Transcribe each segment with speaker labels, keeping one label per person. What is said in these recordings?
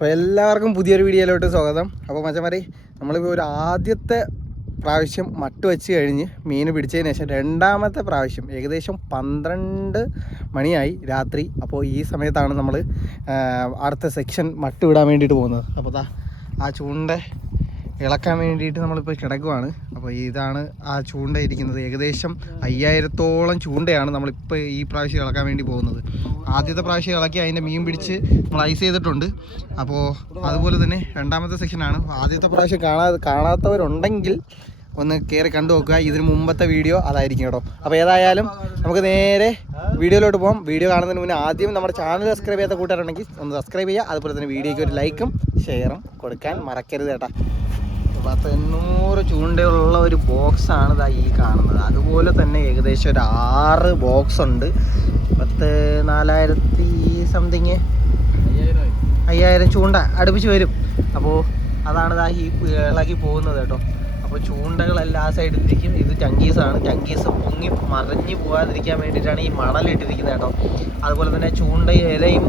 Speaker 1: അപ്പോൾ എല്ലാവർക്കും പുതിയൊരു വീഡിയോയിലോട്ട് സ്വാഗതം. അപ്പോൾ മച്ചമാരി നമ്മളിപ്പോൾ ഒരു ആദ്യത്തെ പ്രാവശ്യം മട്ട് വെച്ച് കഴിഞ്ഞ് മീൻ പിടിച്ചതിന് ശേഷം രണ്ടാമത്തെ പ്രാവശ്യം ഏകദേശം പന്ത്രണ്ട് മണിയായി രാത്രി. അപ്പോൾ ഈ സമയത്താണ് നമ്മൾ അടുത്ത സെക്ഷൻ മട്ട് വിടാൻ വേണ്ടിയിട്ട് പോകുന്നത്. അപ്പോൾ ആ ചൂണ്ട ഇളക്കാൻ വേണ്ടിയിട്ട് നമ്മളിപ്പോൾ കിടക്കുവാണ്. അപ്പോൾ ഇതാണ് ആ ചൂണ്ട ഇരിക്കുന്നത്. ഏകദേശം അയ്യായിരത്തോളം ചൂണ്ടയാണ് നമ്മളിപ്പോൾ ഈ പ്രാവശ്യം ഇളക്കാൻ വേണ്ടി പോകുന്നത്. ആദ്യത്തെ പ്രാവശ്യം ഇളക്കി അതിന്റെ മീൻ പിടിച്ച് നമ്മൾ ഐസ് ചെയ്തിട്ടുണ്ട്. അപ്പോൾ അതുപോലെ തന്നെ രണ്ടാമത്തെ സെക്ഷനാണ് ആദ്യത്തെ പ്രാവശ്യം കാണാതെ കാണാത്തവരുണ്ടെങ്കിൽ ഒന്ന് കയറി കണ്ടു നോക്കുക. ഇതിന് മുമ്പത്തെ വീഡിയോ അതായിരിക്കും കേട്ടോ. അപ്പോൾ ഏതായാലും നമുക്ക് നേരെ വീഡിയോയിലോട്ട് പോകാം വീഡിയോ കാണുന്നതിന് മുന്നേ ആദ്യം നമ്മുടെ ചാനൽ സബ്സ്ക്രൈബ് ചെയ്യാത്ത കൂട്ടുകാരുണ്ടെങ്കിൽ ഒന്ന് സബ്സ്ക്രൈബ് ചെയ്യുക. അതുപോലെ തന്നെ വീഡിയോയ്ക്ക് ഒരു ലൈക്കും ഷെയറും കൊടുക്കാൻ മറക്കരുത് കേട്ടോ. പത്ത് എണ്ണൂറ് ചൂണ്ടയുള്ള ഒരു ബോക്സാണ് ഇതാ ഈ കാണുന്നത്. അതുപോലെ തന്നെ ഏകദേശം ഒരു ആറ് ബോക്സ് ഉണ്ട്. പത്ത് നാലായിരത്തി സംതിങ് അയ്യായിരം ചൂണ്ട അടുപ്പിച്ച് വരും. അപ്പോൾ അതാണ് ഇതാ ഈ ഇളകി പോകുന്നത് കേട്ടോ. അപ്പോൾ ചൂണ്ടകളെല്ലാം ആ സൈഡിൽ ഇത് ചങ്കീസാണ് ചങ്കീസ് പൊങ്ങി മറിഞ്ഞു പോകാതിരിക്കാൻ വേണ്ടിയിട്ടാണ് ഈ മണലിട്ടിരിക്കുന്നത് കേട്ടോ. അതുപോലെ തന്നെ ചൂണ്ട ഇലയും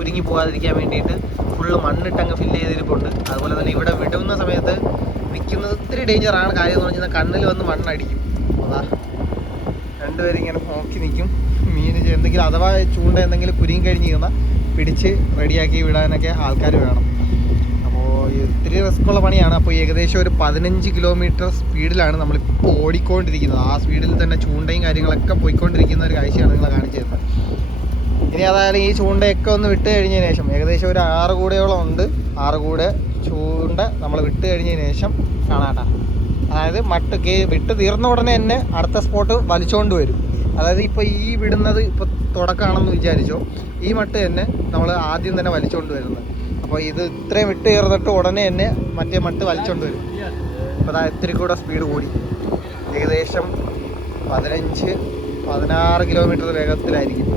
Speaker 1: കുരുങ്ങി പോകാതിരിക്കാൻ വേണ്ടിയിട്ട് ഫുള്ള് മണ്ണിട്ട് അങ്ങ് ഫില്ല് ചെയ്തിരിപ്പുണ്ട്. അതുപോലെ തന്നെ ഇവിടെ വിടുന്ന സമയത്ത് നിൽക്കുന്നത് ഒത്തിരി ഡേഞ്ചറാണ് കാര്യം എന്ന് പറഞ്ഞാൽ കണ്ണിൽ വന്ന് മണ്ണടിക്കും. അതാ. രണ്ടുപേരും ഇങ്ങനെ നോക്കി നിൽക്കും. മീൻ എന്തെങ്കിലും അഥവാ ചൂണ്ട എന്തെങ്കിലും കുരുങ്ങി കഴിഞ്ഞ് കഴിഞ്ഞാൽ പിടിച്ച് റെഡിയാക്കി വിടാനൊക്കെ ആൾക്കാർ വേണം. അപ്പോൾ ഒത്തിരി റിസ്ക്കുള്ള പണിയാണ്. അപ്പോൾ ഏകദേശം ഒരു പതിനഞ്ച് കിലോമീറ്റർ സ്പീഡിലാണ് നമ്മളിപ്പോൾ ഓടിക്കൊണ്ടിരിക്കുന്നത്. ആ സ്പീഡിൽ തന്നെ ചൂണ്ടയും കാര്യങ്ങളൊക്കെ പോയിക്കൊണ്ടിരിക്കുന്ന ഒരു കാഴ്ചയാണ് നിങ്ങളെ കാണിച്ചു തരുന്നത്. ഇനി അതായാലും ഈ ചൂണ്ടയൊക്കെ ഒന്ന് വിട്ട് കഴിഞ്ഞതിന് ശേഷം ഏകദേശം ഒരു ആറ് കൂടയോളം ഉണ്ട്. ആറ് കൂടെ ചൂണ്ട നമ്മൾ വിട്ട് കഴിഞ്ഞതിന് ശേഷം കാണാട്ടാ അതായത് മട്ട് വിട്ട് തീർന്ന ഉടനെ തന്നെ അടുത്ത സ്പോട്ട് വലിച്ചുകൊണ്ട് വരും. അതായത് ഇപ്പോൾ ഈ വിടുന്നത് ഇപ്പോൾ തുടക്കമാണെന്ന് വിചാരിച്ചോ ഈ മട്ട് തന്നെ നമ്മൾ ആദ്യം തന്നെ വലിച്ചുകൊണ്ട് വരുന്നത്. അപ്പോൾ ഇത് ഇത്രയും വിട്ട് തീർന്നിട്ട് ഉടനെ തന്നെ മറ്റേ മട്ട് വലിച്ചുകൊണ്ട് വരും. അപ്പോൾ അതാ ഇത്തിരി കൂടെ സ്പീഡ് കൂടി. ഏകദേശം പതിനഞ്ച് പതിനാറ് കിലോമീറ്റർ വേഗത്തിലായിരിക്കും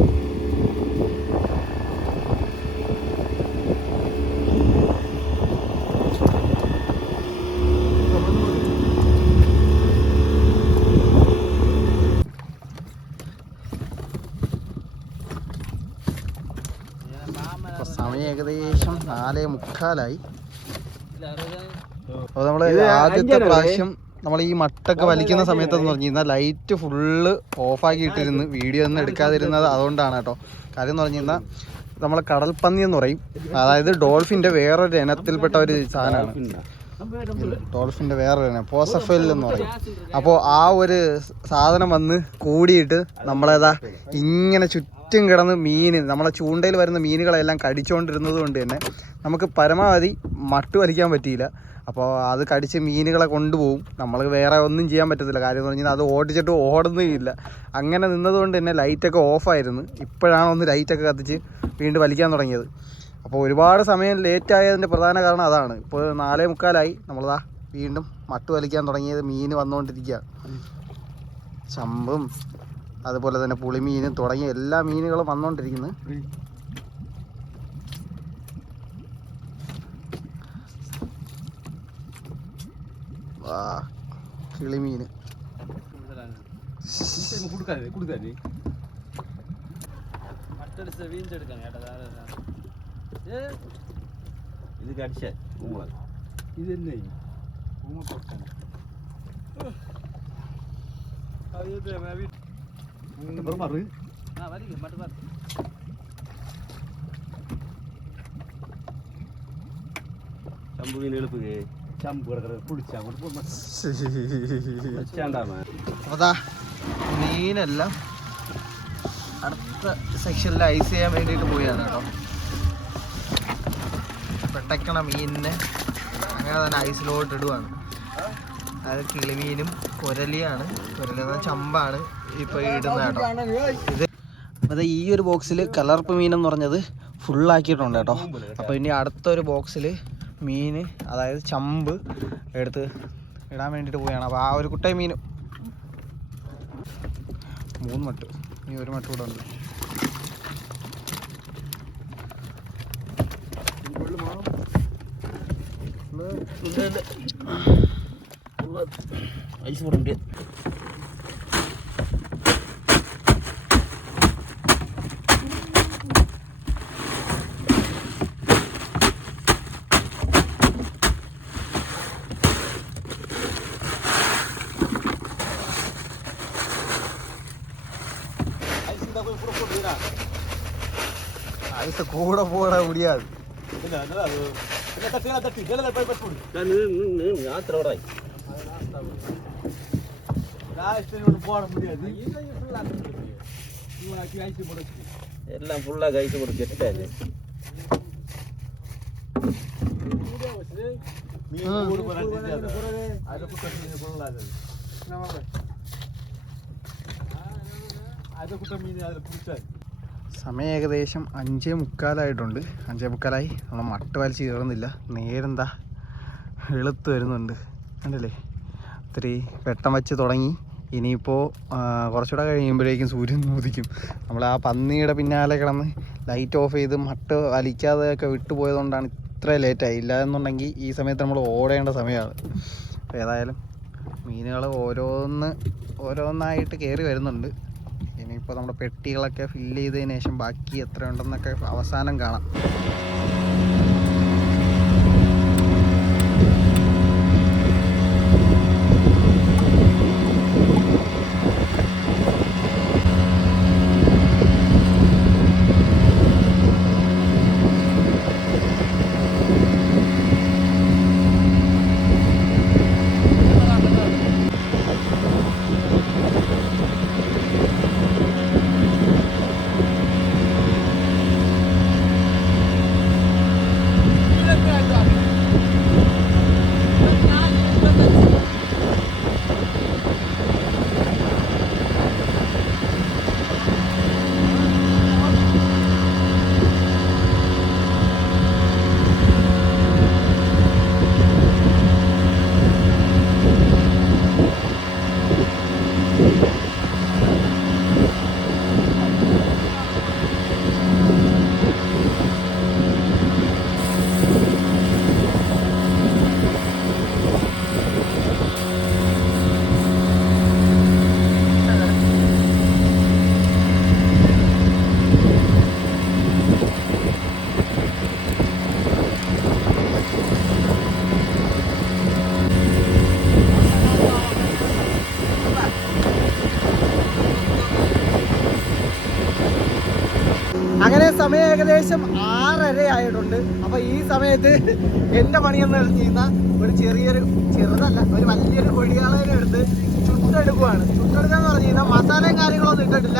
Speaker 1: ഇപ്പൊ സമയം ഏകദേശം നാലേ മുക്കാലായി അപ്പോൾ നമ്മൾ ആദ്യത്തെ പ്രാവശ്യം നമ്മൾ ഈ മട്ടൊക്കെ വലിക്കുന്ന സമയത്തെന്ന് പറഞ്ഞു കഴിഞ്ഞാൽ ലൈറ്റ് ഫുള്ള് ഓഫാക്കിയിട്ടിരുന്ന് വീഡിയോ ഒന്നും എടുക്കാതിരുന്നത് അതുകൊണ്ടാണ് കേട്ടോ. കാര്യം എന്ന് പറഞ്ഞു കഴിഞ്ഞാൽ നമ്മൾ കടൽപ്പന്നി എന്ന് പറയും. അതായത് ഡോൾഫിന്റെ വേറൊരു ഇനത്തിൽപ്പെട്ട ഒരു സാധനമാണ്. ഡോൾഫിന്റെ വേറൊരു ഇനം. പോസഫെൽ എന്ന് പറയും. അപ്പോൾ ആ ഒരു സാധനം വന്ന് കൂടിയിട്ട് നമ്മളേതാ ഇങ്ങനെ ചുറ്റും കിടന്ന് മീൻ നമ്മളെ ചൂണ്ടയിൽ വരുന്ന മീനുകളെല്ലാം കടിച്ചുകൊണ്ടിരുന്നത് കൊണ്ട് തന്നെ നമുക്ക് പരമാവധി മട്ട് വലിക്കാൻ പറ്റിയില്ല. അപ്പോൾ അത് കടിച്ച് മീനുകളെ കൊണ്ടുപോകും. നമ്മൾ വേറെ ഒന്നും ചെയ്യാൻ പറ്റത്തില്ല. കാര്യം എന്ന് പറഞ്ഞാൽ അത് ഓടിച്ചിട്ട് ഓടുന്നില്ല. അങ്ങനെ നിന്നതുകൊണ്ട് തന്നെ ലൈറ്റൊക്കെ ഓഫായിരുന്നു ഇപ്പോഴാണ് ഒന്ന് ലൈറ്റൊക്കെ കത്തിച്ച് വീണ്ടും വലിക്കാൻ തുടങ്ങിയത്. അപ്പോൾ ഒരുപാട് സമയം ലേറ്റ് ആയതിന്റെ പ്രധാന കാരണം അതാണ്. ഇപ്പോൾ നാലേ മുക്കാലായി. നമ്മളതാ വീണ്ടും മട്ട് വലിക്കാൻ തുടങ്ങിയത് മീൻ വന്നുകൊണ്ടിരിക്കുക ചമ്പും അതുപോലെ തന്നെ പുളിമീനും തുടങ്ങിയ എല്ലാ മീനുകളും വന്നുകൊണ്ടിരിക്കുന്നു വാ കിളിമീൻ
Speaker 2: കൊടുക്കാതെ കൊടുക്കാതെ ഇത് കടിച്ചേ മറു ചമ്പു മീൻ എളുപ്പേ ചമ്പു കിടക്കുന്നത്
Speaker 1: അതാ മീനെല്ലാം അടുത്ത സെക്ഷനിൽ ഐസ് ചെയ്യാൻ വേണ്ടിയിട്ട് പോയാണ് കേട്ടോ. പെട്ടക്കണ മീനിനെ അങ്ങനെ തന്നെ ഐസിലോട്ട് ഇടുവാണ്. അതായത് കിളിമീനും കുരലിയാണ് കുരലി ചമ്പാണ് കേട്ടോ. ഇത് അത് ഈ ഒരു ബോക്സിൽ കലർപ്പ് മീൻ എന്ന് പറഞ്ഞത് ഫുള്ളാക്കിയിട്ടുണ്ട് കേട്ടോ. അപ്പോൾ ഇനി അടുത്തൊരു ബോക്സിൽ മീൻ അതായത് ചമ്പ് എടുത്ത് ഇടാൻ വേണ്ടിയിട്ട് പോവുകയാണ്. അപ്പോൾ ആ ഒരു കുട്ടൈ മീൻ. മൂന്ന് മട്ട്. ഇനി ഒരു മട്ട് കൂടെ ഉണ്ട്. ഐസ്
Speaker 3: ஐஸ் போட முடியாது ஐஸை
Speaker 2: கூட போட முடியாது. என்ன தட்டு தட்டு? தட்டு தட்டு தட்டு தட்டு தட்டு தட்டு
Speaker 1: സമയം ഏകദേശം അഞ്ചേ മുക്കാലായിട്ടുണ്ട്. അഞ്ചേ മുക്കാലായി. നമ്മൾ മട്ട വലിച്ച് കയറുന്നില്ല. നേരെന്താ? എളുത്ത് വരുന്നുണ്ട്. കണ്ടല്ലേ? ഒത്തിരി വെട്ടം വെച്ച് തുടങ്ങി. ഇനിയിപ്പോൾ കുറച്ചുകൂടെ കഴിയുമ്പോഴേക്കും സൂര്യൻ ഉദിക്കും. നമ്മൾ ആ പന്നിയുടെ പിന്നാലെ കിടന്ന് ലൈറ്റ് ഓഫ് ചെയ്ത് മട്ട് വലിക്കാതെ ഒക്കെ വിട്ടുപോയതുകൊണ്ടാണ് ഇത്ര ലേറ്റായി ഇല്ല എന്നുണ്ടെങ്കിൽ ഈ സമയത്ത് നമ്മൾ ഓടേണ്ട സമയമാണ്. അപ്പോൾ ഏതായാലും മീനുകൾ ഓരോന്ന് ഓരോന്നായിട്ട് കയറി വരുന്നുണ്ട്. ഇനിയിപ്പോൾ നമ്മുടെ പെട്ടികളൊക്കെ ഫില്ല് ചെയ്തതിന് ശേഷം ബാക്കി എത്ര ഉണ്ടെന്നൊക്കെ അവസാനം കാണാം. അങ്ങനെ സമയം ഏകദേശം ആറര ആയിട്ടുണ്ട്. അപ്പൊ ഈ സമയത്ത് എന്റെ പണിയെന്ന് ചെയ്യുന്ന ഒരു ചെറിയൊരു ചെറുതല്ല ഒരു വലിയൊരു കൊടിയാളനെ എടുത്ത് ചുട്ടെടുക്കുവാണ്. ചുട്ടെടുക്കാന്ന് പറഞ്ഞു കഴിഞ്ഞാൽ മസാലയും കാര്യങ്ങളൊന്നും ഇട്ടിട്ടില്ല.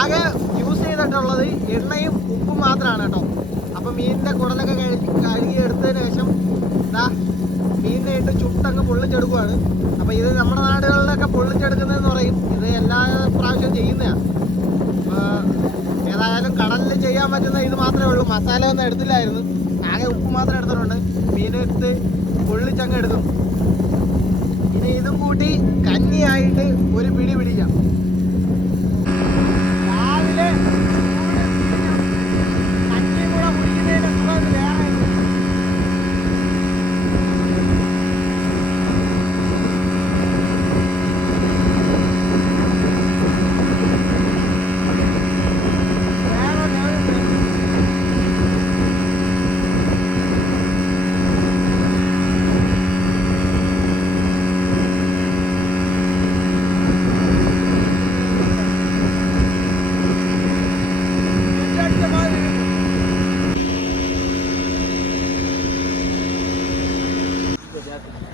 Speaker 1: ആകെ യൂസ് ചെയ്തിട്ടുള്ളത് എണ്ണയും ഉപ്പും മാത്രമാണ് കേട്ടോ. അപ്പൊ മീനിന്റെ കുടലൊക്കെ കഴുകി എടുത്തതിന് ശേഷം ഇതാ മീനിനെ ഇട്ട് ചുട്ടങ്ങ് പൊള്ളിച്ചെടുക്കുവാണ്. അപ്പൊ ഇത് നമ്മുടെ നാടുകളിലൊക്കെ പൊള്ളിച്ചെടുക്കുന്നതെന്ന് പറയും. ഇത് എല്ലാ പ്രാവശ്യവും ചെയ്യുന്നതാണ്. ഏതായാലും കടലിൽ ചെയ്യാൻ പറ്റുന്ന ഇത് മാത്രമേ ഉള്ളൂ. മസാല ഒന്നും എടുത്തില്ലായിരുന്നു. ആകെ ഉപ്പ് മാത്രം എടുത്തിട്ടുണ്ട്. മീനെടുത്ത് പൊള്ളിച്ചങ്ങ് എടുക്കും. ഇനി ഇതും കൂട്ടി കഞ്ഞിയായിട്ട് ഒരു പിടി പിടിക്കാം. രാവിലെ ചൂട് മീനും കഞ്ഞിയും കൂടെ കുടിക്കുന്നതിന്റെ സുഖം ഇത് വേറെയുണ്ട്. വേറെ level ഉണ്ട്. വിചാരിച്ച മാതിരി ഉണ്ട്.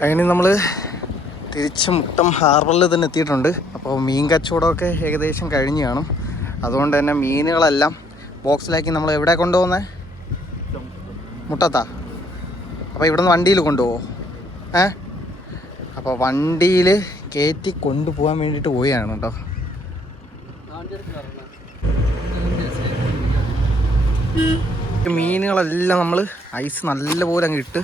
Speaker 1: അങ്ങനെ നമ്മൾ തിരിച്ച് മുട്ടം ഹാർബറിൽ തന്നെ എത്തിയിട്ടുണ്ട്. അപ്പോൾ മീൻ കച്ചവടമൊക്കെ ഏകദേശം കഴിഞ്ഞ് കാണും. അതുകൊണ്ട് തന്നെ മീനുകളെല്ലാം ബോക്സിലാക്കി നമ്മൾ എവിടെ കൊണ്ടുപോകുന്നത് മുട്ടത്താ? അപ്പോൾ ഇവിടുന്ന് വണ്ടിയിൽ കൊണ്ടുപോകുമോ ഏ? അപ്പോൾ വണ്ടിയിൽ കയറ്റി കൊണ്ടുപോകാൻ വേണ്ടിയിട്ട് പോവുകയാണ് കേട്ടോ. മീനുകളെല്ലാം നമ്മൾ ഐസ് നല്ലപോലെ അങ്ങ് ഇട്ട്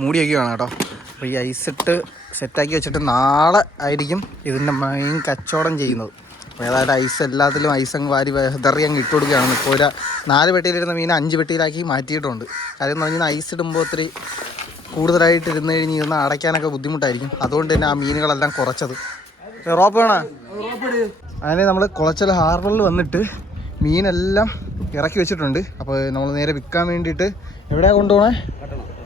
Speaker 1: മൂടി വേണം കേട്ടോ. അപ്പോൾ ഈ ഐസ് ഇട്ട് സെറ്റാക്കി വെച്ചിട്ട് നാളെ ആയിരിക്കും ഇതിന്റെ മെയിൻ കച്ചവടം ചെയ്യുന്നത്. അപ്പോൾ ഏതായാലും ഐസ് എല്ലാത്തിലും ഐസ് അങ്ങ് വാരി വെതറി അങ്ങ് ഇട്ട് കൊടുക്കുകയാണ്. ഇപ്പോൾ ഒരു നാല് പെട്ടിയിലിരുന്ന മീൻ അഞ്ച് പെട്ടിയിലാക്കി മാറ്റിയിട്ടുണ്ട്. കാര്യം എന്ന് പറഞ്ഞാൽ ഐസ് ഇടുമ്പോൾ ഒത്തിരി കൂടുതലായിട്ട് ഇരുന്ന് കഴിഞ്ഞ് ഇരുന്ന് അടയ്ക്കാനൊക്കെ ബുദ്ധിമുട്ടായിരിക്കും. അതുകൊണ്ട് തന്നെ ആ മീനുകളെല്ലാം കുറച്ചത്. റോപ്പ് വേണോ? അങ്ങനെ നമ്മൾ കുളച്ചൽ ഹാർബറിൽ വന്നിട്ട് മീനെല്ലാം ഇറക്കി വെച്ചിട്ടുണ്ട്. അപ്പോൾ നമ്മൾ നേരെ വിൽക്കാൻ വേണ്ടിയിട്ട് എവിടെയാണ് കൊണ്ടുപോകണേ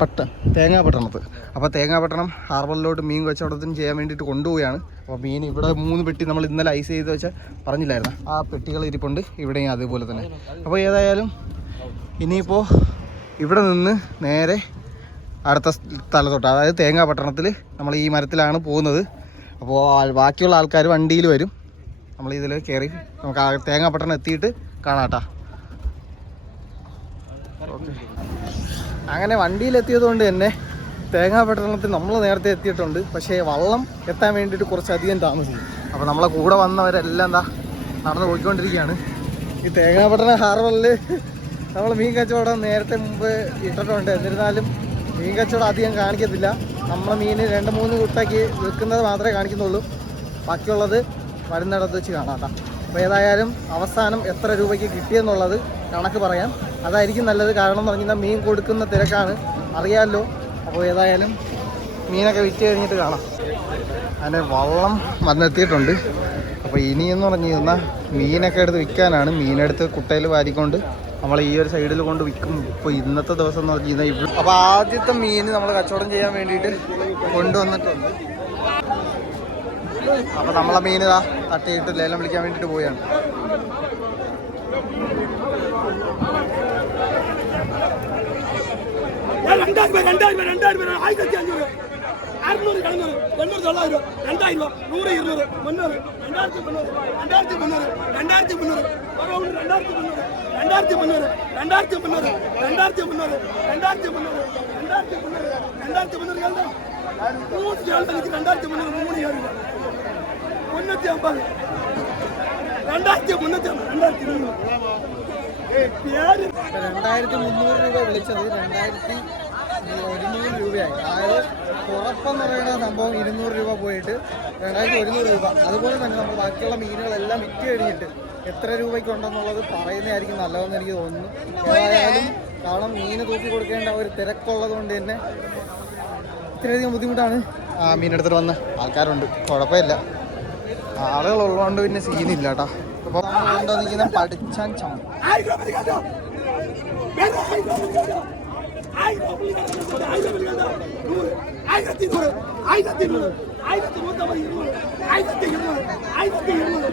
Speaker 1: പട്ട തേങ്ങാപട്ടണത്ത് അപ്പോൾ തേങ്ങാപട്ടണം ഹാർബറിലോട്ട് മീൻ കച്ചവടത്തിന് ചെയ്യാൻ വേണ്ടിയിട്ട് കൊണ്ടുപോവുകയാണ്. അപ്പോൾ മീൻ ഇവിടെ മൂന്ന് പെട്ടി നമ്മൾ ഇന്നലെ ഐസ് ചെയ്ത് വെച്ചാൽ പറഞ്ഞില്ലായിരുന്നു. ആ പെട്ടികൾ ഇരിപ്പുണ്ട്. ഇവിടെയും അതുപോലെ തന്നെ. അപ്പോൾ ഏതായാലും ഇനിയിപ്പോൾ ഇവിടെ നിന്ന് നേരെ അടുത്ത സ്ഥലത്തോട്ട് അതായത് തേങ്ങാപട്ടണത്തിൽ നമ്മൾ ഈ മരത്തിലാണ് പോകുന്നത്. അപ്പോൾ ബാക്കിയുള്ള ആൾക്കാർ വണ്ടിയിൽ വരും. നമ്മൾ ഇതിൽ കയറി നമുക്ക് തേങ്ങാപട്ടണം തേങ്ങാ പട്ടണം എത്തിയിട്ട് കാണാട്ടാ. അങ്ങനെ വണ്ടിയിലെത്തിയത് കൊണ്ട് തന്നെ തേങ്ങാ പട്ടണത്തിൽ നമ്മൾ നേരത്തെ എത്തിയിട്ടുണ്ട്. പക്ഷേ വള്ളം എത്താൻ വേണ്ടിയിട്ട് കുറച്ചധികം താമസിക്കും അപ്പോൾ നമ്മളെ കൂടെ വന്നവരെല്ലാം എന്താ നടന്ന് പോയിക്കൊണ്ടിരിക്കുകയാണ്. ഈ തേങ്ങാപട്ടണ ഹാർബറിൽ നമ്മൾ മീൻ കച്ചവടം നേരത്തെ മുമ്പ് ഇട്ടിട്ടുണ്ട്. എന്നിരുന്നാലും മീൻ കച്ചവടം അധികം കാണിക്കത്തില്ല. നമ്മളെ മീൻ രണ്ട് മൂന്ന് കുട്ടാക്കി വിൽക്കുന്നത് മാത്രമേ കാണിക്കുന്നുള്ളൂ. ബാക്കിയുള്ളത് വരുന്നിടത്ത് വെച്ച് കാണാം കേട്ടോ അപ്പോൾ ഏതായാലും അവസാനം എത്ര രൂപയ്ക്ക് കിട്ടിയെന്നുള്ളത് കണക്ക് പറയാം. അതായിരിക്കും നല്ലത്. കാരണം എന്ന് പറഞ്ഞാൽ മീൻ കൊടുക്കുന്ന തിരക്കാണ്. അറിയാമല്ലോ അപ്പോൾ ഏതായാലും മീനൊക്കെ വിറ്റ് കഴിഞ്ഞിട്ട് കാണാം. അതിന് വള്ളം വന്നെത്തിയിട്ടുണ്ട്. അപ്പോൾ ഇനിയെന്ന് പറഞ്ഞു കഴിഞ്ഞാൽ മീനൊക്കെ എടുത്ത് വിൽക്കാനാണ് മീനെടുത്ത് കുട്ടയിൽ വാരിക്കൊണ്ട് നമ്മൾ ഈ ഒരു സൈഡിൽ കൊണ്ട് വിൽക്കും. ഇപ്പോൾ ഇന്നത്തെ ദിവസം എന്ന് പറഞ്ഞു കഴിഞ്ഞാൽ അപ്പോൾ ആദ്യത്തെ മീൻ നമ്മൾ കച്ചവടം ചെയ്യാൻ വേണ്ടിയിട്ട് കൊണ്ടുവന്നിട്ടുണ്ട്. അപ്പോൾ നമ്മളെ മീൻ തട്ടിയിട്ട് ലേലം വിളിക്കാൻ വേണ്ടിയിട്ട് പോവുകയാണ്.
Speaker 4: ரெண்டாயிரம் ரூபாய் ரெண்டாயிரம் ரூபாய் ரெண்டாயிரம் ரூபாய் ஆயிரத்தி அஞ்சூறு அறுநூறு எழுநூறு எண்ணூறு தொள்ளாயிரம் ரெண்டாயிரம் ரூபாய் நூறு இருநூறு முந்நூறு ரெண்டாயிரத்தி முந்நூறு ரெண்டாயிரத்தி முந்நூறு ரெண்டாயிரத்தி முந்நூறு பரவாயில்ல ரெண்டாயிரத்தி முந்நூறு ரெண்டாயிரத்தி முந்நூறு ரெண்டாயிரத்தி முந்நூறு ரெண்டாயிரத்தி முந்நூறு ரெண்டாயிரத்தி முந்நூறு ரெண்டாயிரத்தி முந்நூறு ரெண்டாயிரத்தி முந்நூறு எழுதா நூற்றி எழுபதுக்கு ரெண்டாயிரத்தி முந்நூறு மூணு ஏழு முன்னூற்றி ஐம்பது ரெண்டாயிரத்தி முந்நூற்றி ஐம்பது ரெண்டாயிரத்தி முந்நூறு
Speaker 1: രണ്ടായിരത്തി മുന്നൂറ് രൂപ വിളിച്ചത്. രണ്ടായിരത്തി ഒരുന്നൂറ് രൂപയായി. അതായത് ഉറപ്പെന്ന് പറയുന്ന സംഭവം ഇരുന്നൂറ് രൂപ പോയിട്ട് രണ്ടായിരത്തി ഒരുന്നൂറ് രൂപ. അതുപോലെ തന്നെ നമ്മൾ ബാക്കിയുള്ള മീനുകളെല്ലാം വിറ്റ് കഴിഞ്ഞിട്ട് എത്ര രൂപയ്ക്കുണ്ടെന്നുള്ളത് പറയുന്നതായിരിക്കും നല്ലതെന്ന് എനിക്ക് തോന്നുന്നു. ഏതായാലും കാരണം മീന് തൂക്കി കൊടുക്കേണ്ട ഒരു തിരക്കുള്ളത് കൊണ്ട് തന്നെ ഇത്രയധികം ബുദ്ധിമുട്ടാണ്. ആ മീനെടുത്തിട്ട് വന്ന ആൾക്കാരുണ്ട്. കുഴപ്പമില്ല. ആളുകൾ ഉള്ളതുകൊണ്ട് പിന്നെ സീനില്ല കേട്ടോ അപ്പോൾ നമ്മൾ കൊണ്ടു നിൽക്കുന്ന പഠിച്ചാൻ ചമ്മ
Speaker 4: ஆயிரம் ரூபாய் கேட்டா வேற ஆயிரம் ரூபாய் கேட்டா ஆயிரம் ரூபாய் கேட்டா ஆயிரம் ரூபாய் கேட்டா நூறு ஆயிரத்தி நூறு ஆயிரத்தி நூறு ஆயிரத்தி நூற்றம்பது இருநூறு ஆயிரத்தி இருநூறு ஆயிரத்தி இருநூறு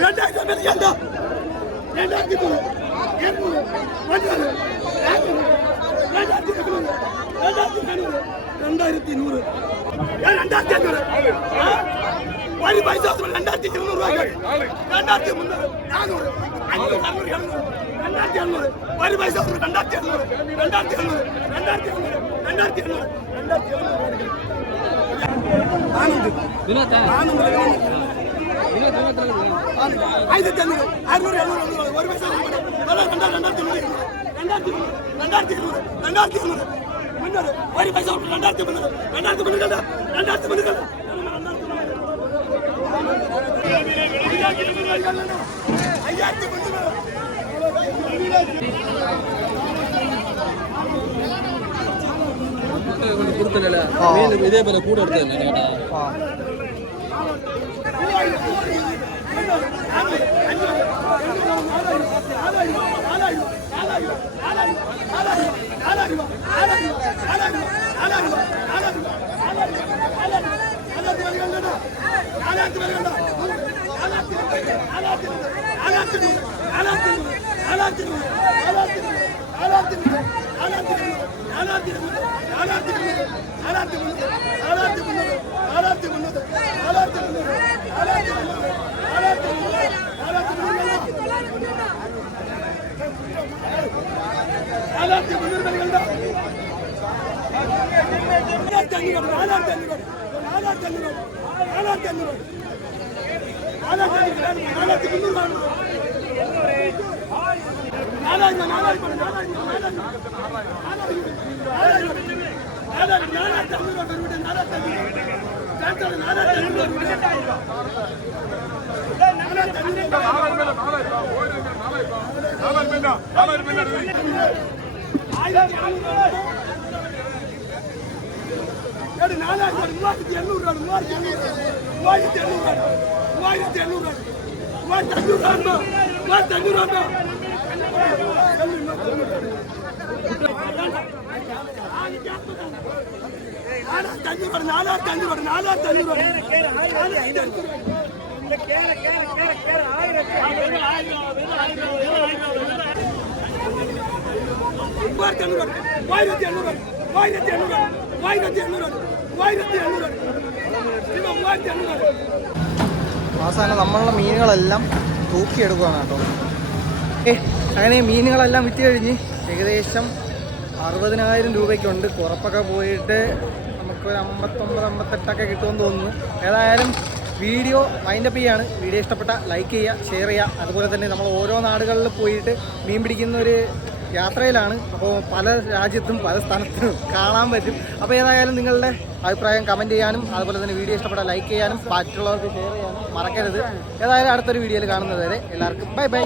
Speaker 4: ரெண்டாயிரத்தி ஐம்பத்தி ரெண்டாயிரத்தி நூறு எட்நூறு அஞ்சூறு ரெண்டாயிரத்தி எட்நூறு ரெண்டாயிரத்தி ஐநூறு ரெண்டாயிரத்தி நூறு ரெண்டாயிரத்தி ஐநூறு ஒரு பைசா ரெண்டாயிரத்தி இருநூறு. ரூபாய் ரெண்டாயிரத்தி முந்நூறு நானூறு ஐநூறு அறுநூறு எழுநூறு ரெண்டாயிரத்தி எழுநூறு ஒரு பைசா ரெண்டாயிரத்தி எழுநூறு ரெண்டாயிரத்தி எழுநூறு ரெண்டாயிரத்தி எழுநூறு ரெண்டாயிரத்தி எழுநூறு ரெண்டாயிரத்தி எழுநூறு ஆனந்த் ஆனந்த் ஆயிரத்தி ஐநூறு அறுநூறு எழுநூறு எழுநூறு ஒரு பைசா ரெண்டாயிரத்தி நூறு ரெண்டாயிரத்தி நூறு ரெண்டாயிரத்தி இருநூறு ரெண்டாயிரத்தி இருநூறு முன்னூறு ஒரு பைசா ரெண்டாயிரத்தி முன்னூறு ரெண்டாயிரத்தி முன்னூறு ரெண்டாயிரத்தி முன்னூறு ஐயாயிரத்தி முன்னூறு
Speaker 1: கொஞ்சம்
Speaker 3: கொடுக்கல இதே போல கூட எடுத்தது நாலாயிரத்தி
Speaker 1: நாலாயிரத்தி நாலாயிரத்தி நாலாயிரத்தி على மூவாயிரத்தி எழுநூறு மூவாயிரத்தி
Speaker 4: எழுநூறு மூவாயிரத்தி எழுநூறு மூவாயிரத்தி எழுநூறு மூவாயிரத்தி ஐநூறு மூவாயிரத்தி ஐநூறு
Speaker 1: അവസാനം നമ്മളുടെ മീനുകളെല്ലാം തൂക്കിയെടുക്കുകയാണ് കേട്ടോ. അങ്ങനെ മീനുകളെല്ലാം വിറ്റ് കഴിഞ്ഞ് ഏകദേശം അറുപതിനായിരം രൂപയ്ക്കുണ്ട്. കുറപ്പൊക്കെ പോയിട്ട് നമുക്ക് ഒരു അമ്പത്തൊമ്പത് അമ്പത്തെട്ടൊക്കെ കിട്ടുമെന്ന് തോന്നുന്നു. ഏതായാലും വീഡിയോ വൈൻഡപ്പ് ചെയ്യാണ്. വീഡിയോ ഇഷ്ടപ്പെട്ട ലൈക്ക് ചെയ്യുക ഷെയർ ചെയ്യുക. അതുപോലെ തന്നെ നമ്മൾ ഓരോ നാടുകളിൽ പോയിട്ട് മീൻ പിടിക്കുന്ന ഒരു യാത്രയിലാണ്. അപ്പോൾ പല രാജ്യത്തും പല സ്ഥലത്തും കാണാൻ പറ്റും. അപ്പോൾ ഏതായാലും നിങ്ങളുടെ അഭിപ്രായം കമന്റ് ചെയ്യാനും അതുപോലെ തന്നെ വീഡിയോ ഇഷ്ടപ്പെട്ട ലൈക്ക് ചെയ്യാനും മറ്റുള്ളവർക്ക് ഷെയർ ചെയ്യാനും മറക്കരുത്. ഏതായാലും അടുത്തൊരു വീഡിയോയിൽ കാണുന്നത് വരെ എല്ലാവർക്കും ബൈ ബൈ